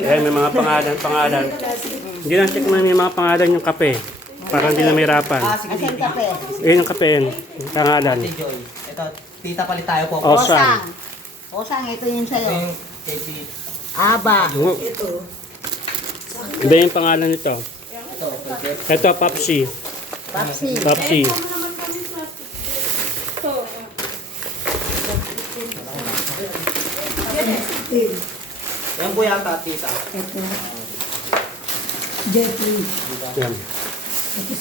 Ayan, may mga pangalan. Hindi na check na yung mga pangalan yung kape. Para hindi na may hirapan. Sige, Asan kape? Ayan yung kape yun. Yung pangalan. Ate Joy. Ito, tita palit tayo po. Osang. Osang, ito yung Ito sa'yo. yung kay tita. Aba. Hindi yung pangalan nito. Ito, kay Jeff. Ito, Papsi. Papsi. Papsi. Yan po yata, tita. Jeffrey. Yan. Ito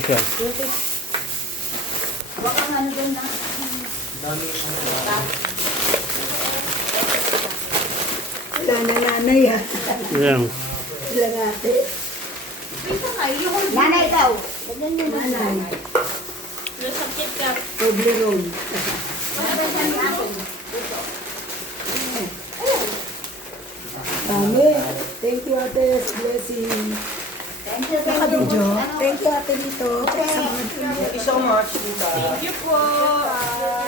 siya. Baka nga ano doon na. Dami siya. Wala na nanay ah. Yan. Sila ate. Nanay daw. Ganyan yun. Nanay. Toblerone. Dami. Thank you ate. Blessing. Thank you, thank you. Nakabidyo. Thank you ate dito. Sa mga Thank you so much, tita.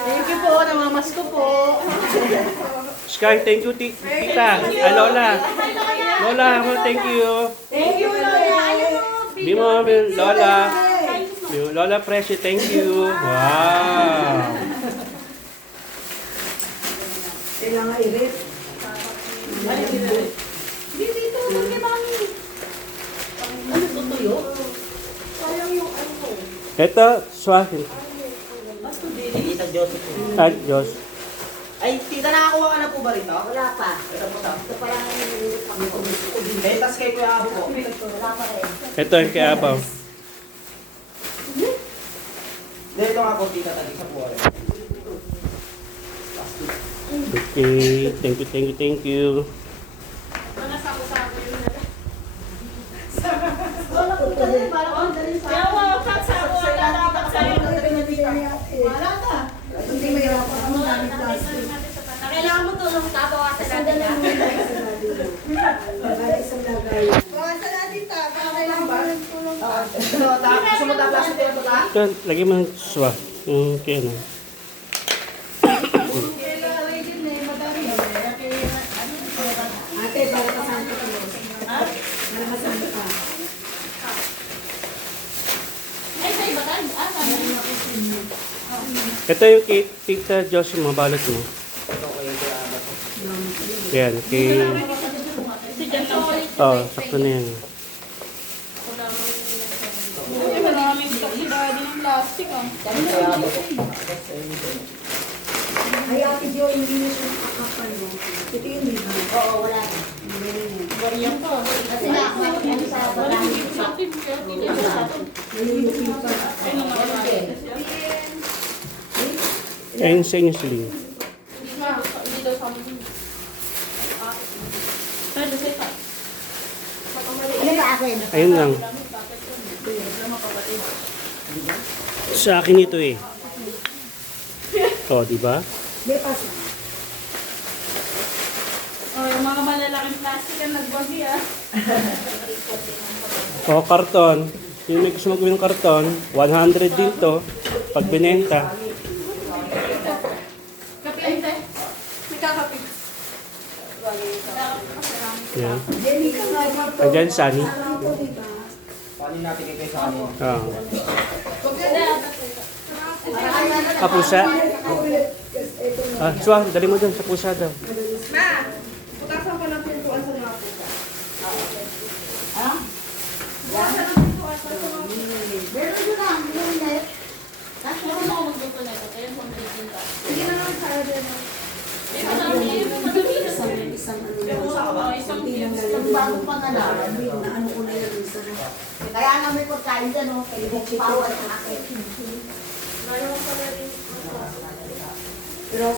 Thank you po, namamas ko po. Sky, thank you, tita. Lola. Lola, thank you. Thank you, Lola. Ayun po. Bimo, Lola. Lola Preci, thank you. Wow. kailangan i-rip. Hindi dito, hindi mami. Ano tutuyo? Sayang yung ano ko. Ito, Swahili. Basta din. Tita Joseph po. At Diyos. Ay, tita, nakakuha ka na po ba rito? Wala pa. Ito po sa. Ito pa lang yung nililip ako. Eh, tas kay Kuya Abo po. Wala pa rin. Ito yung kay Abaw. Dito nga po, tita, tali sa po. Okay, thank you, thank you, thank you. Mga sako-sako yun na. Wala ko dali, wala ko dali sa. Kaya wala ka sako, wala dapat sa'yo. Wala ka. Hindi mahirapan ang dami plastic. Kailangan mo tulong tabawasan natin na. Para isang lagay. Ito, ta, gusto mo ta plastic yan po ta? Ito, lagyan mo ng Swa. Yung kay ano. Ate, para ka Santa Claus. Para ka Santa ka. Ay, sa iba tayo. Ah, sabi mo. Ito yung kay Tita Josie, mga balot mo. Ito kay Kuya Abo po. Yan, kay... Si Jan lang siya. Oh, sakto na yan. Ay, maraming iba din ng plastic ah. Kuya Abo po. Ay, ate Jo, hindi na siya kakapal mo. Ito yun, di ba? Oo, wala na. Bariyan ka. Kasi na, ano sa Wala barangay. hindi sa atin. Kaya hindi sa atin. Nalilupin pa. Ay, mga kapatid. Ayun sa inyo, Celine. Hindi daw sa amin. Pwede sa ito. Ano ba akin? Ayun lang. Sa akin ito eh. Oh, di ba? Di, pasok. Oh, yung mga malalaking plastic ang nagbagi ah. Oh, karton. Yung may gusto magawin ng karton, 100 din to. Pag binenta. Kape ente. May kakapit. Yan. Jenny ka nga dito. Andyan, Sunny. Sarang to, di ba? Paano natin kay sa kanyo? Ah. Kapusa. Ah, Swa, dali mo dun sa pusa daw. Putasan ko ng pintuan sa mga pusa. Ha? Putasan ng pintuan sa mga pusa. Meron yun lang. Yung net. Tapos meron ako magluto na ito. Kaya kung nalitinta. Sige na lang sa atin. Eh, madami yun. Madami yun. Isang ano lang. Isang Hindi lang Yung bago pa na lang. Na ano ko na yan sa Kaya nga may pagkain dyan, oh. Kaya may power sa akin. Mayroon pa na rin